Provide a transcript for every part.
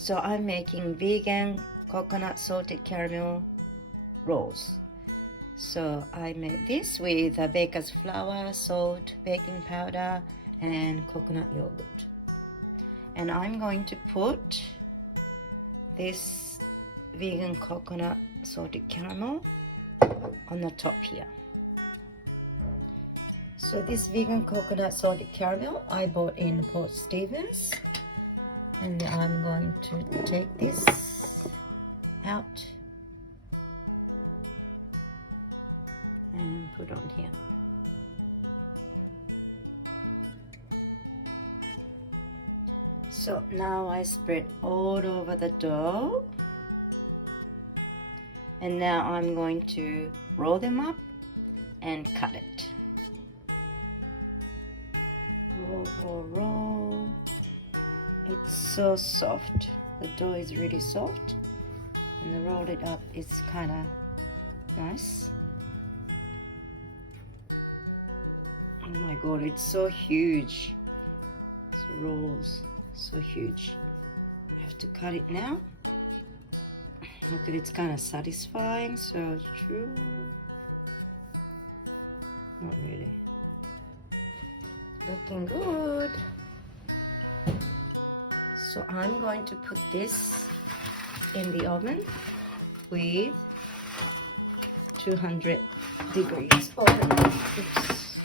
So I'm making vegan coconut salted caramel rolls. So I made this with baker's flour, salt, baking powder, and coconut yogurt. And I'm going to put this vegan coconut salted caramel on the top here. So this vegan coconut salted caramel I bought in Port Stevens, and I'm going to take this out and put on here. So now I spread all over the dough, and now I'm going to roll them up and cut it. Roll, roll, roll. It's so soft. The dough is really soft, and the roll it up is kind of nice. Oh my god, it's so huge. So rolls so huge. I have to cut it now. Look at it, it's kind of satisfying. So true. Not really. Looking good. So I'm going to put this in the oven with 200 degrees oven. Oops.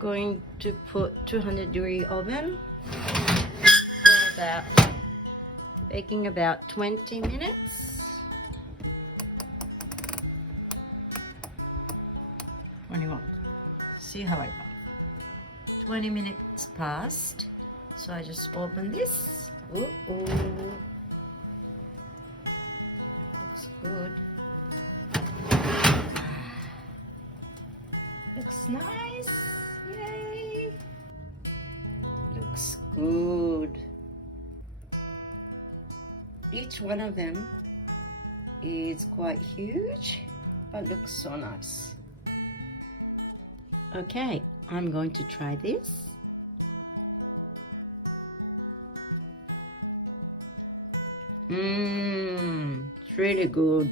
Going to put 200-degree oven for about baking about 20 minutes. 21. See how I got. 20 minutes passed, so I just open this. Ooh, ooh. Looks good. Looks nice. Yay! Looks good. Each one of them is quite huge, but looks so nice. Okay, I'm going to try this. It's really good.